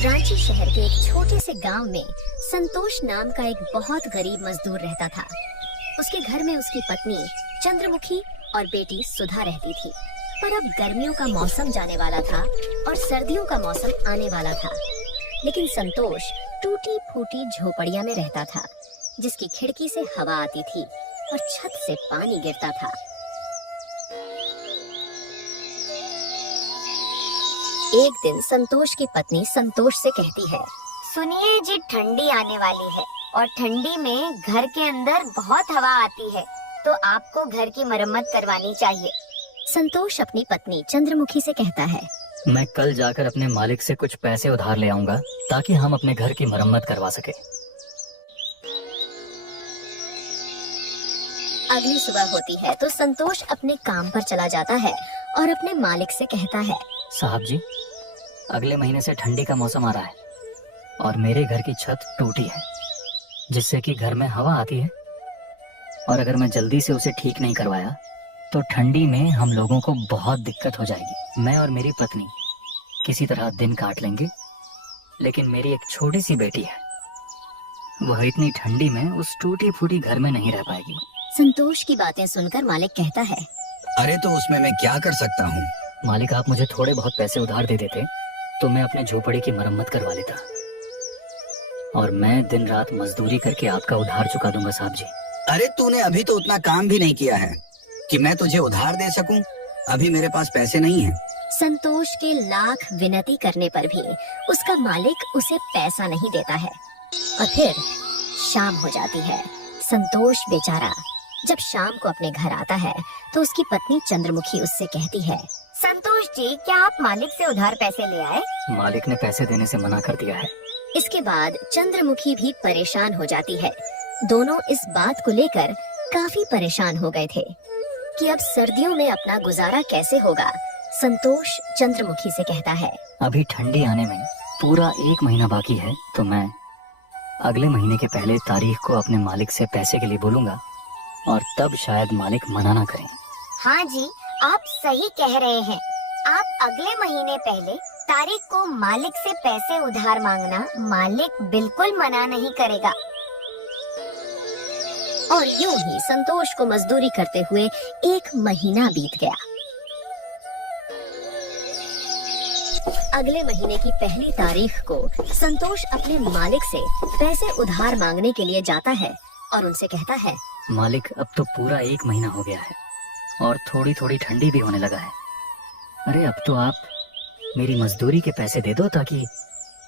रांची शहर के एक छोटे से गांव में संतोष नाम का एक बहुत गरीब मजदूर रहता था। उसके घर में उसकी पत्नी चंद्रमुखी और बेटी सुधा रहती थी। पर अब गर्मियों का मौसम जाने वाला था और सर्दियों का मौसम आने वाला था। लेकिन संतोष टूटी फूटी झोपड़िया में रहता था, जिसकी खिड़की से हवा आती थी और छत से पानी गिरता था। एक दिन संतोष की पत्नी संतोष से कहती है, सुनिए जी, ठंडी आने वाली है और ठंडी में घर के अंदर बहुत हवा आती है, तो आपको घर की मरम्मत करवानी चाहिए। संतोष अपनी पत्नी चंद्रमुखी से कहता है, मैं कल जाकर अपने मालिक से कुछ पैसे उधार ले आऊंगा ताकि हम अपने घर की मरम्मत करवा सके। अगली सुबह होती है तो संतोष अपने काम पर चला जाता है और अपने मालिक से कहता है, साहब जी, अगले महीने से ठंडी का मौसम आ रहा है और मेरे घर की छत टूटी है, जिससे कि घर में हवा आती है, और अगर मैं जल्दी से उसे ठीक नहीं करवाया तो ठंडी में हम लोगों को बहुत दिक्कत हो जाएगी। मैं और मेरी पत्नी किसी तरह दिन काट लेंगे, लेकिन मेरी एक छोटी सी बेटी है, वह इतनी ठंडी में उस टूटी फूटी घर में नहीं रह पाएगी। संतोष की बातें सुनकर मालिक कहता है, अरे तो उसमें मैं क्या कर सकता हूँ। मालिक, आप मुझे थोड़े बहुत पैसे उधार दे देते तो मैं अपने झोपड़ी की मरम्मत करवा लेता, और मैं दिन रात मजदूरी करके आपका उधार चुका दूंगा साहब जी। अरे तूने अभी तो उतना काम भी नहीं किया है कि मैं तुझे उधार दे सकूं। अभी मेरे पास पैसे नहीं हैं। संतोष के लाख विनती करने पर भी उसका मालिक उसे पैसा नहीं देता है। और फिर शाम हो जाती है। संतोष बेचारा जब शाम को अपने घर आता है तो उसकी पत्नी चंद्रमुखी उससे कहती है, संतोष जी, क्या आप मालिक से उधार पैसे ले आए? मालिक ने पैसे देने से मना कर दिया है। इसके बाद चंद्रमुखी भी परेशान हो जाती है। दोनों इस बात को लेकर काफी परेशान हो गए थे कि अब सर्दियों में अपना गुजारा कैसे होगा। संतोष चंद्रमुखी से कहता है, अभी ठंडी आने में पूरा 1 महीना बाकी है, तो मैं अगले महीने के पहले तारीख को अपने मालिक से पैसे के लिए बोलूंगा, और तब शायद मालिक मना ना करें। हाँ जी, आप सही कह रहे हैं। आप अगले महीने पहले तारीख को मालिक से पैसे उधार मांगना, मालिक बिल्कुल मना नहीं करेगा। और यूं ही संतोष को मजदूरी करते हुए 1 महीना बीत गया। अगले महीने की पहली तारीख को संतोष अपने मालिक से पैसे उधार मांगने के लिए जाता है और उनसे कहता है, मालिक, अब तो पूरा 1 महीना हो गया है और थोड़ी थोड़ी ठंडी भी होने लगा है। अरे अब तो आप मेरी मजदूरी के पैसे दे दो ताकि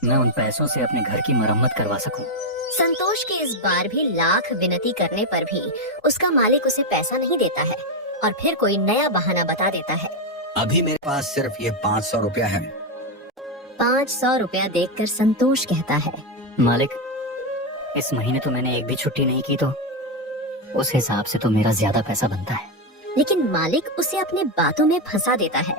मैं उन पैसों से अपने घर की मरम्मत करवा सकूं। संतोष के इस बार भी लाख विनती करने पर भी उसका मालिक उसे पैसा नहीं देता है और फिर कोई नया बहाना बता देता है। अभी मेरे पास सिर्फ ये 500 रुपया है। 500 रुपया देखकर संतोष कहता है, मालिक, इस महीने तो मैंने एक भी छुट्टी नहीं की, तो उस हिसाब से तो मेरा ज्यादा पैसा बनता है। लेकिन मालिक उसे अपने बातों में फंसा देता है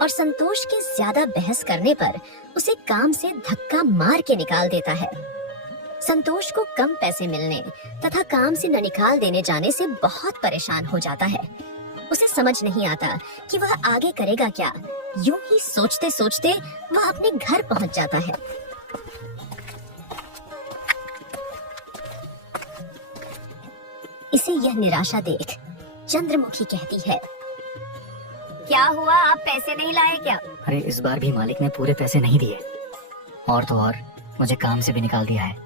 और संतोष के ज्यादा बहस करने पर उसे काम से धक्का मार के निकाल देता है। संतोष को कम पैसे मिलने तथा काम से न निकाल देने जाने से बहुत परेशान हो जाता है। उसे समझ नहीं आता कि वह आगे करेगा क्या। यूं ही सोचते सोचते वह अपने घर पहुंच जाता है। इसे यह निराशा देख चंद्रमुखी कहती है, क्या हुआ, आप पैसे नहीं लाए क्या? अरे इस बार भी मालिक ने पूरे पैसे नहीं दिए, और तो और मुझे काम से भी निकाल दिया है।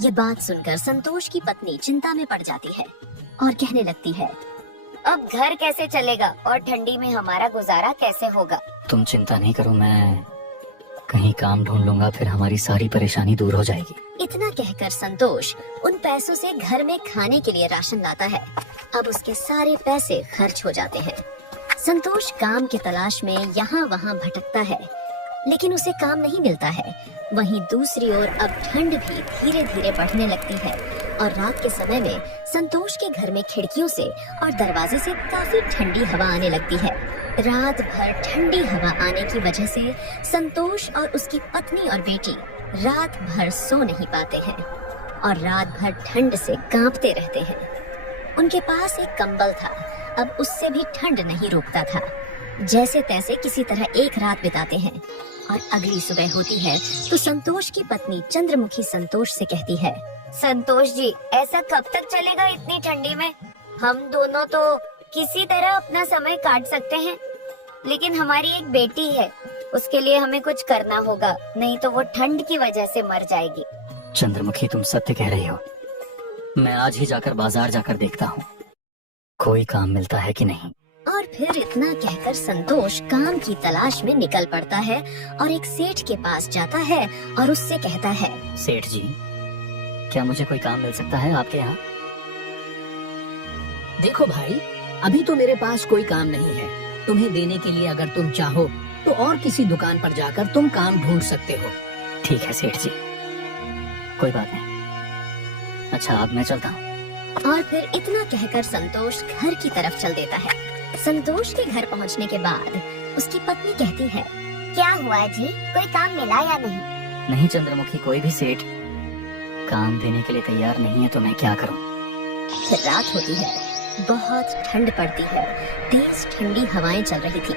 ये बात सुनकर संतोष की पत्नी चिंता में पड़ जाती है और कहने लगती है, अब घर कैसे चलेगा और ठंडी में हमारा गुजारा कैसे होगा? तुम चिंता नहीं करो, मैं कहीं काम ढूंढ लूंगा, फिर हमारी सारी परेशानी दूर हो जाएगी। इतना कहकर संतोष उन पैसों से घर में खाने के लिए राशन लाता है। अब उसके सारे पैसे खर्च हो जाते हैं। संतोष काम की तलाश में यहाँ वहाँ भटकता है, लेकिन उसे काम नहीं मिलता है। वहीं दूसरी ओर अब ठंड भी धीरे धीरे बढ़ने लगती है और रात के समय में संतोष के घर में खिड़कियों से और दरवाजे से काफी ठंडी हवा आने लगती है। रात भर ठंडी हवा आने की वजह से संतोष और उसकी पत्नी और बेटी रात भर सो नहीं पाते हैं और रात भर ठंड से कांपते रहते हैं। उनके पास एक कंबल था, अब उससे भी ठंड नहीं रुकता था। जैसे तैसे किसी तरह एक रात बिताते हैं और अगली सुबह होती है तो संतोष की पत्नी चंद्रमुखी संतोष से कहती है, संतोष जी, ऐसा कब तक चलेगा इतनी ठंडी में? हम दोनों तो किसी तरह अपना समय काट सकते हैं, लेकिन हमारी एक बेटी है, उसके लिए हमें कुछ करना होगा, नहीं तो वो ठंड की वजह से मर जाएगी। चंद्रमुखी, तुम सत्य कह रही हो। मैं आज ही जाकर बाजार जाकर देखता हूँ कोई काम मिलता है कि नहीं। और फिर इतना कहकर संतोष काम की तलाश में निकल पड़ता है और एक सेठ के पास जाता है और उससे कहता है, सेठ जी, क्या मुझे कोई काम मिल सकता है आपके यहाँ? देखो भाई, अभी तो मेरे पास कोई काम नहीं है। तुम्हें देने के लिए अगर तुम चाहो तो और किसी दुकान पर जाकर तुम काम ढूंढ सकते हो। ठीक है सेठ जी, कोई बात नहीं। अच्छा, अब मैं चलता हूँ। और फिर इतना कहकर संतोष घर की तरफ चल देता है। संतोष के घर पहुंचने के बाद उसकी पत्नी कहती है, क्या हुआ जी, कोई काम मिला या नहीं? नहीं चंद्रमुखी, कोई भी सेठ काम देने के लिए तैयार नहीं है, तो मैं क्या करूँ? फिर रात होती है, बहुत ठंड पड़ती है, तेज ठंडी हवाएं चल रही थी,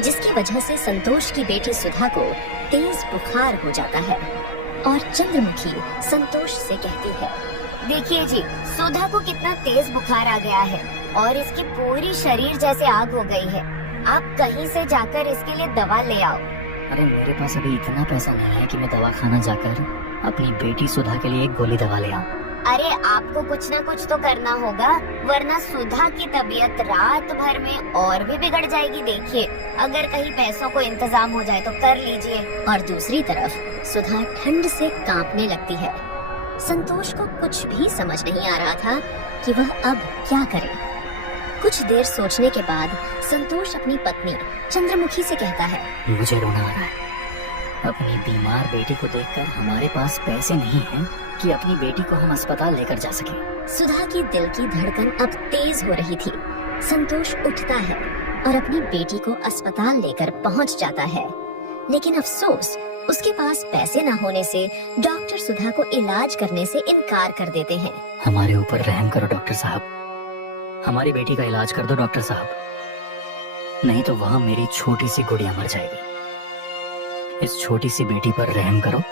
जिसकी वजह से संतोष की बेटी सुधा को तेज बुखार हो जाता है। और चंद्रमुखी संतोष से कहती है, देखिए जी, सुधा को कितना तेज बुखार आ गया है और इसकी पूरी शरीर जैसे आग हो गई है। आप कहीं से जाकर इसके लिए दवा ले आओ। अरे मेरे पास अभी इतना पैसा नहीं है कि मैं दवाखाना जाकर अपनी बेटी सुधा के लिए एक गोली दवा ले आऊं। अरे आपको कुछ ना कुछ तो करना होगा, वरना सुधा की तबीयत रात भर में और भी बिगड़ जाएगी। देखिए, अगर कहीं पैसों को इंतजाम हो जाए तो कर लीजिए। और दूसरी तरफ सुधा ठंड से कांपने लगती है। संतोष को कुछ भी समझ नहीं आ रहा था कि वह अब क्या करे। कुछ देर सोचने के बाद संतोष अपनी पत्नी चंद्रमुखी से कहता है, मुझे रोना आ रहा है। अपनी बीमार बेटी को देखकर हमारे पास पैसे नहीं हैं कि अपनी बेटी को हम अस्पताल लेकर जा सकें। सुधा की दिल की धड़कन अब तेज हो रही थी। संतोष उठता है और अपनी बेटी को अस्पताल लेकर पहुंच जाता है, लेकिन अफसोस उसके पास पैसे न होने से डॉक्टर सुधा को इलाज करने से इनकार कर देते हैं। हमारे ऊपर रहम करो डॉक्टर साहब, हमारी बेटी का इलाज कर दो डॉक्टर साहब, नहीं तो वहाँ मेरी छोटी सी गुड़िया मर जाएगी। इस छोटी सी बेटी पर रहम करो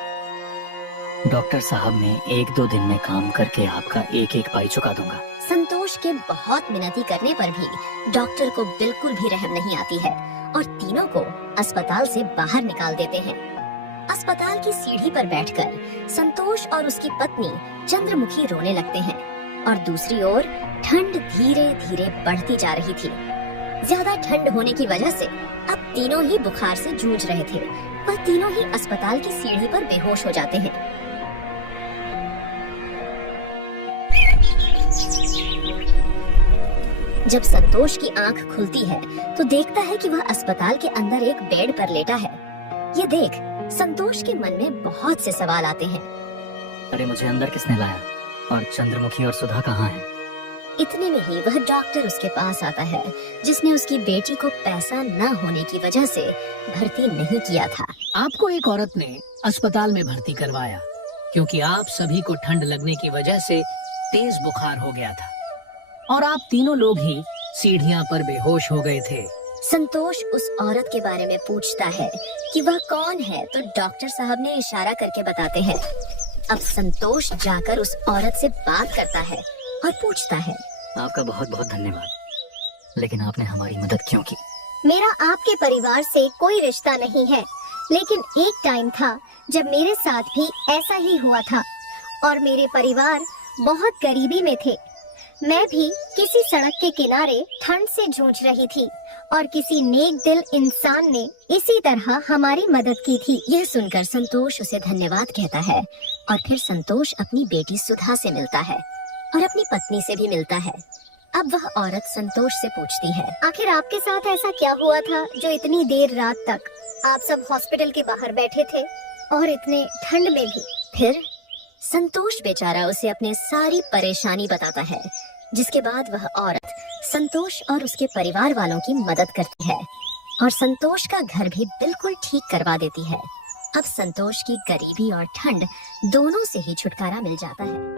डॉक्टर साहब, मैं 1-2 दिन में काम करके आपका एक एक पाई चुका दूंगा। संतोष के बहुत मिन्नती करने पर भी डॉक्टर को बिल्कुल भी रहम नहीं आती है और तीनों को अस्पताल से बाहर निकाल देते हैं। अस्पताल की सीढ़ी पर बैठकर संतोष और उसकी पत्नी चंद्रमुखी रोने लगते हैं और दूसरी ओर ठंड धीरे धीरे बढ़ती जा रही थी। ज्यादा ठंड होने की वजह से अब तीनों ही बुखार से जूझ रहे थे। वह तीनों ही अस्पताल की सीढ़ी पर बेहोश हो जाते हैं। जब संतोष की आंख खुलती है तो देखता है कि वह अस्पताल के अंदर एक बेड पर लेटा है। ये देख संतोष के मन में बहुत से सवाल आते हैं। अरे मुझे अंदर किसने लाया और चंद्रमुखी और सुधा कहाँ हैं? इतने में ही वह डॉक्टर उसके पास आता है, जिसने उसकी बेटी को पैसा न होने की वजह से भर्ती नहीं किया था। आपको एक औरत ने अस्पताल में भर्ती करवाया क्योंकि आप सभी को ठंड लगने की वजह से तेज बुखार हो गया था और आप तीनों लोग ही सीढ़ियां पर बेहोश हो गए थे। संतोष उस औरत के बारे में पूछता है कि वह कौन है, तो डॉक्टर साहब ने इशारा करके बताते हैं। अब संतोष जाकर उस औरत से बात करता है और पूछता है, आपका बहुत बहुत धन्यवाद, लेकिन आपने हमारी मदद क्यों की? मेरा आपके परिवार से कोई रिश्ता नहीं है, लेकिन एक टाइम था जब मेरे साथ भी ऐसा ही हुआ था और मेरे परिवार बहुत गरीबी में थे। मैं भी किसी सड़क के किनारे ठंड से जूझ रही थी और किसी नेक दिल इंसान ने इसी तरह हमारी मदद की थी। यह सुनकर संतोष उसे धन्यवाद कहता है और फिर संतोष अपनी बेटी सुधा से मिलता है और अपनी पत्नी से भी मिलता है। अब वह औरत संतोष से पूछती है, आखिर आपके साथ ऐसा क्या हुआ था जो इतनी देर रात तक आप सब हॉस्पिटल के बाहर बैठे थे और इतने ठंड में भी? फिर संतोष बेचारा उसे अपने सारी परेशानी बताता है, जिसके बाद वह औरत संतोष और उसके परिवार वालों की मदद करती है और संतोष का घर भी बिल्कुल ठीक करवा देती है। अब संतोष की गरीबी और ठंड दोनों से ही छुटकारा मिल जाता है।